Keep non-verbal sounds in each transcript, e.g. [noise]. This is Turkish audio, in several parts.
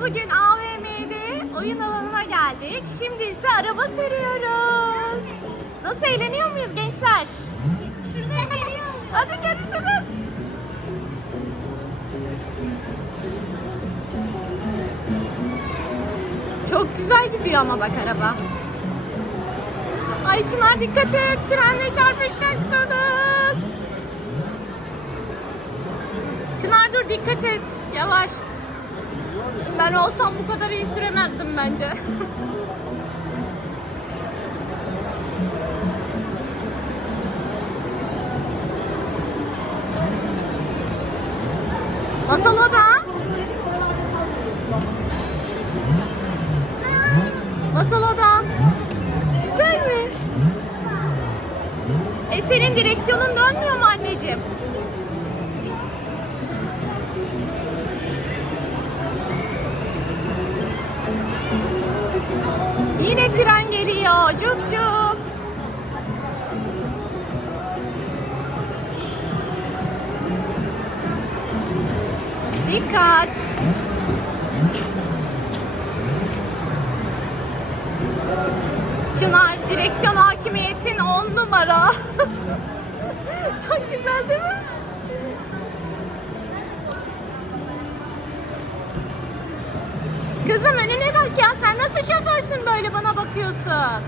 bugün AVM'de oyun alanına geldik. Şimdi ise araba sürüyoruz. Nasıl eğleniyor muyuz gençler? Şurada geliyor. Hadi görüşürüz. Çok güzel gidiyor ama bak araba. Ay Çınar dikkat et. Trenle çarpışacaksınız. Çınar dur dikkat et. Yavaş. Ben olsam bu kadar iyi süremezdim bence. [laughs] Masal o Yine tren geliyor. Cuf cuf. Dikkat. Çınar direksiyon hakimiyetin 10 numara. [laughs] Çok güzel değil mi? Kızım önüne bak ya sen nasıl şoförsün böyle bana bakıyorsun?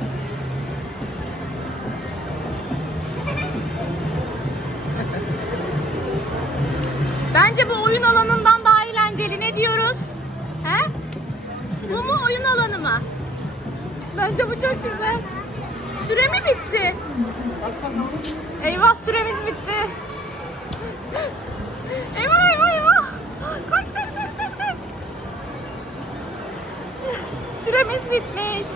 Bence bu oyun alanından daha eğlenceli. Ne diyoruz? He? Bu mu oyun alanı mı? Bence bu çok güzel. Süre mi bitti? Eyvah süremiz bitti. Süremiz bitmiş.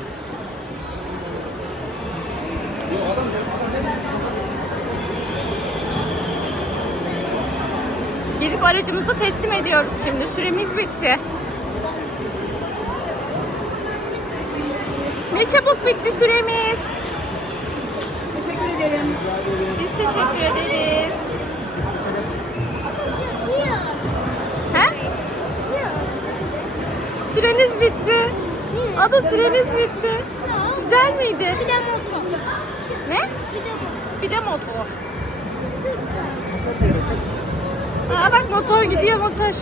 Gidip aracımızı teslim ediyoruz şimdi. Süremiz bitti. Ne çabuk bitti süremiz. Teşekkür ederim. Biz teşekkür ederiz. He? Süreniz bitti. Ada süreniz bitti. Güzel miydi? Bir de motor. Ne? Bir de motor. Bir de motor. Aa bak motor gidiyor motor.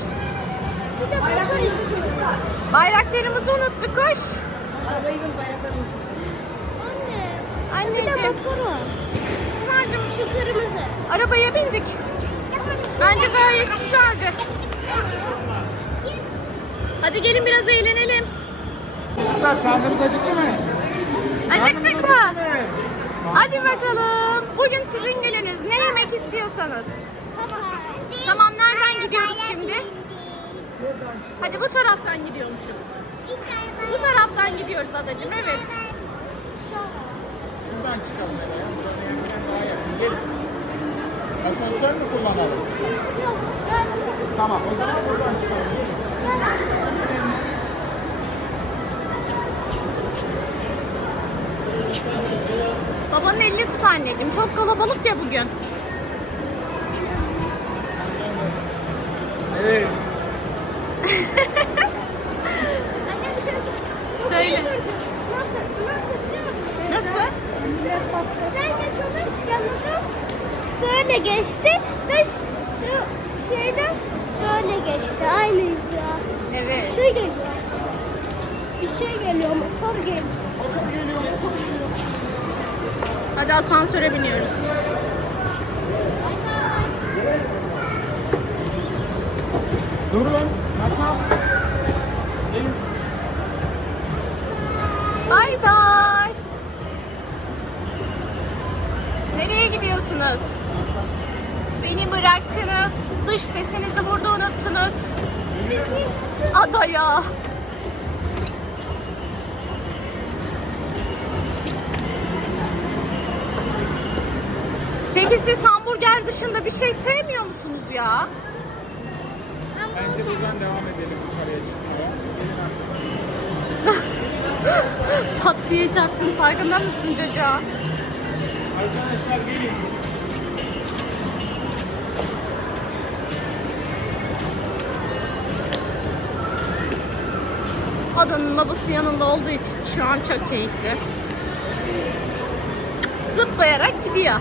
Bir de motor istiyorum. Bayraklarımızı unuttuk koş. Arabayı bayraklarını. Anne. Bir de Anneciğim. motor var. Çınar'cığım Şu kırmızı. arabaya bindik. Bence gayet güzeldi. Hadi gelin biraz eğlenelim. Çocuklar karnınız acıktı mı? Acıktık mı? Hadi bakalım. Bugün sizin gününüz. Ne yemek istiyorsanız. Tamam nereden gidiyoruz şimdi? Hadi bu taraftan gidiyormuşuz. Bu taraftan gidiyoruz adacığım evet. Şuradan çıkalım hele ya. Evinden daha yakın. Gelin. Asansör mü kullanalım? Tamam o zaman buradan çıkalım. Gelin. Babanın elini tut anneciğim. Çok kalabalık ya bugün. Evet. Anne bir şey Söyle. Nasıl? Nasıl? Sen geç onun yanından böyle geçti ve şu- şeyden böyle geçti. Aynıyız ya. Bir Evet. şey geliyor. Bir şey geliyor, motor geliyor. Motor geliyor, motor geliyor. Hadi asansöre biniyoruz. Durun. Masal. Bay bay. Nereye gidiyorsunuz? Beni bıraktınız. Dış sesinizi burada unuttunuz. Adaya. Peki siz hamburger dışında bir şey sevmiyor musunuz ya? Bence buradan devam edelim yukarıya çıkmaya. Pat diye farkında mısın çocuğa? Arkadaşlar gelin. Adanın babası yanında olduğu için şu an çok keyifli. Zıplayarak gidiyor.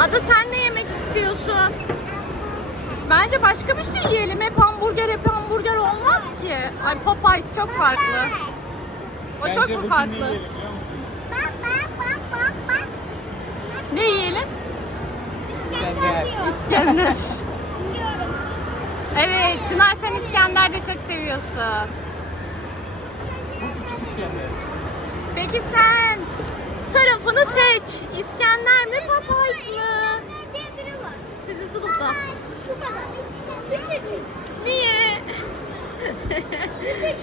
Ada sen ne yemek istiyorsun? Bence başka bir şey yiyelim. Hep hamburger, hep hamburger olmaz ki. Ay Popeyes çok farklı. O çok mu farklı? Bak bak bak bak bak. Ne yiyelim? İskender. İskender. Diyorum. [laughs] evet, Çınar sen İskender de çok seviyorsun. Küçük İskender. Peki sen tarafını seç. İskender mi, Popeyes var. Sizi sınıfta. Şu kadar. Küçücük. Niye? Küçücük.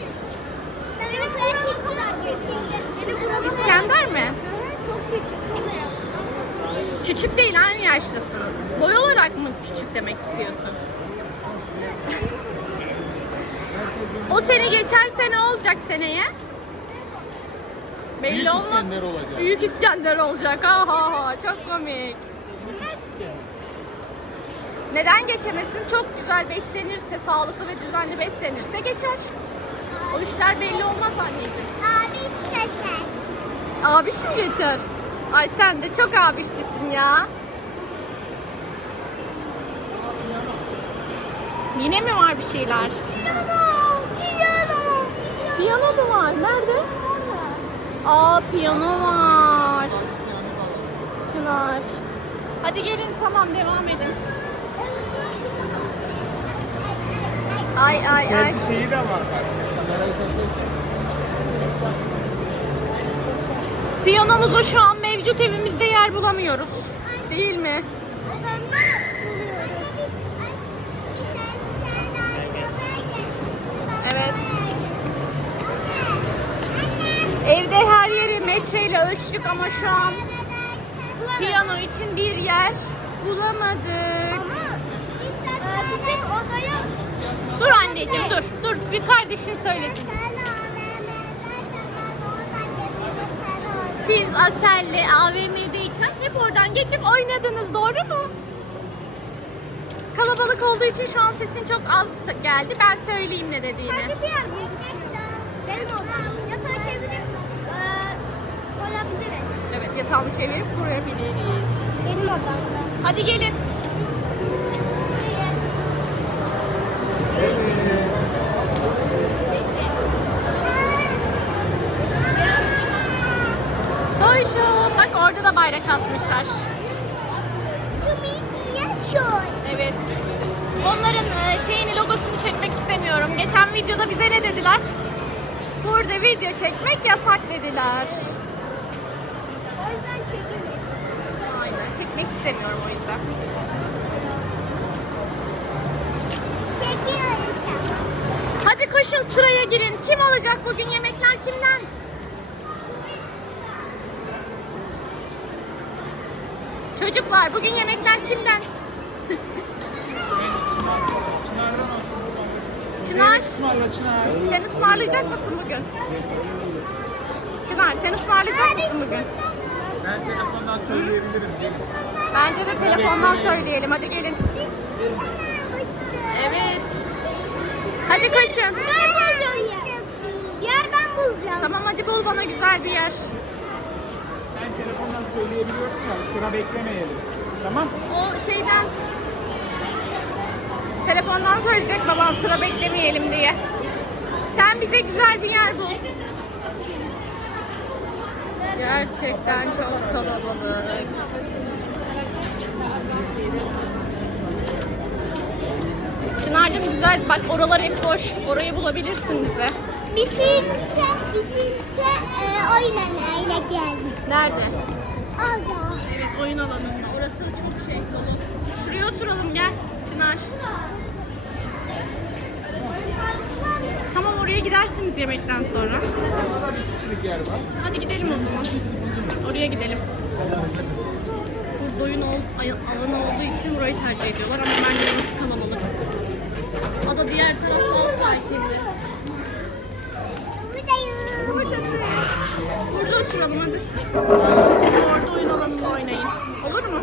Benim buram kadar küçük. İskender mi? Çok küçük. Küçük değil, aynı yaştasınız. Boy olarak mı küçük demek istiyorsun? O seni geçerse ne olacak seneye? Belli Büyük olmaz. İskender olacak. Büyük İskender olacak. Ha ha ha çok komik. Küçük İskender. Neden geçemesin? Çok güzel beslenirse, sağlıklı ve düzenli beslenirse geçer. O işler belli olmaz anneciğim. Abi işte sen. Abiş mi geçer? Ay sen de çok abişçisin ya. Yine mi var bir şeyler? Piyano. Piyano. Piyano mu var? Nerede? Aa piyano var. Çınar. Hadi gelin tamam devam edin. Ay ay ay. Selfie şeyi de var bak. Kamerayı saklasın. Piyanomuzu şu an mevcut evimizde yer bulamıyoruz. Değil mi? Evet. Metreyle ölçtük ama şu an piyano için bir yer bulamadık. Bizim odaya Dur anneciğim dur. Dur bir kardeşin söylesin. Siz Asel'le AVM'deyken hep oradan geçip oynadınız doğru mu? Kalabalık olduğu için şu an sesin çok az geldi. Ben söyleyeyim ne dediğini. Sadece bir yer? Benim odam. Yatağını çevirip kurabiliriz. Benim odamda. Hadi gelin. Koşun. Bak orada da bayrak asmışlar. Evet. Onların e, şeyini logosunu çekmek istemiyorum. Geçen videoda bize ne dediler? Burada video çekmek yasak dediler. O yüzden çekemeyiz. Çekmek istemiyorum o yüzden. Hadi koşun sıraya girin. Kim olacak bugün yemekler kimden? Çocuklar bugün yemekler kimden? Çınar Ismarla Çınar. sen ısmarlayacak mısın bugün? Çınar sen ısmarlayacak mısın bugün? Ben telefondan söyleyebilirim. Bence de telefondan söyleyelim. Hadi gelin. Evet. Hadi koşun. Ben bulacağım. Yer ben bulacağım. Tamam hadi bul bana güzel bir yer. Ben telefondan söyleyebiliyorum ya sıra beklemeyelim. Tamam? O şeyden telefondan söyleyecek babam sıra beklemeyelim diye. Sen bize güzel bir yer bul. Gerçekten çok kalabalık. Çınar'cığım güzel bak oralar hep boş. Orayı bulabilirsin bize. Düşünse, düşünse e, oynanayla geldi. Nerede? Allah. Evet oyun alanında. Orası çok şey dolu. Şuraya oturalım gel Çınar. Tamam oraya gidersiniz yemekten sonra. Hadi gidelim o zaman. Oraya gidelim. Burada oyun alanı olduğu için burayı tercih ediyorlar ama bence burası kalabalık. Ada diğer taraf daha sakindi. Buradayım. Burada oturalım hadi. Siz de orada oyun alanında oynayın. Olur mu?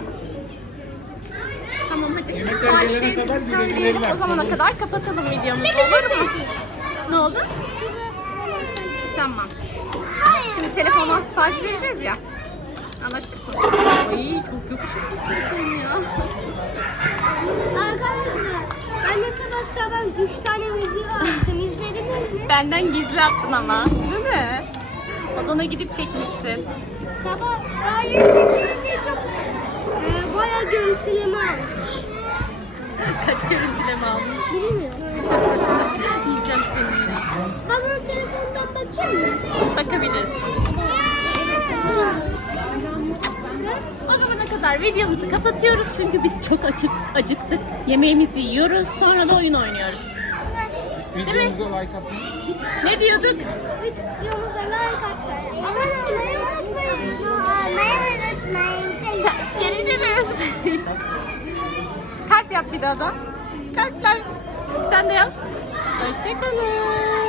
Tamam hadi. Siparişlerimizi söyleyelim. O zamana kadar kapatalım videomuzu olur mu? Oldu? Tamam. Şimdi telefondan sipariş vereceğiz ya. Anlaştık mı? Ay çok yakışıklısın sen ya. Arkadaşlar ben YouTube'a sabah 3 tane video attım. İzlediniz mi? Benden gizli attın ama. Değil mi? Odana gidip çekmişsin. Sabah daha yeni çektiğim video e, bayağı görüntüleme almış. [laughs] Kaç görüntüleme almış? Bilmiyorum. Yiyeceğim seni yine. Babamın telefonundan bakayım mı? Bakabilirsin. O zamana kadar videomuzu kapatıyoruz çünkü biz çok açık acıktık. Yemeğimizi yiyoruz sonra da oyun oynuyoruz. Videomuza like atın. Ne diyorduk? Videomuza like atmayı, abone olmayı unutmayın. Olmayı unutmayın. Görüşürüz. [laughs] Kalp yap bir daha da. Kalpler. Sen de yap. Hoşçakalın.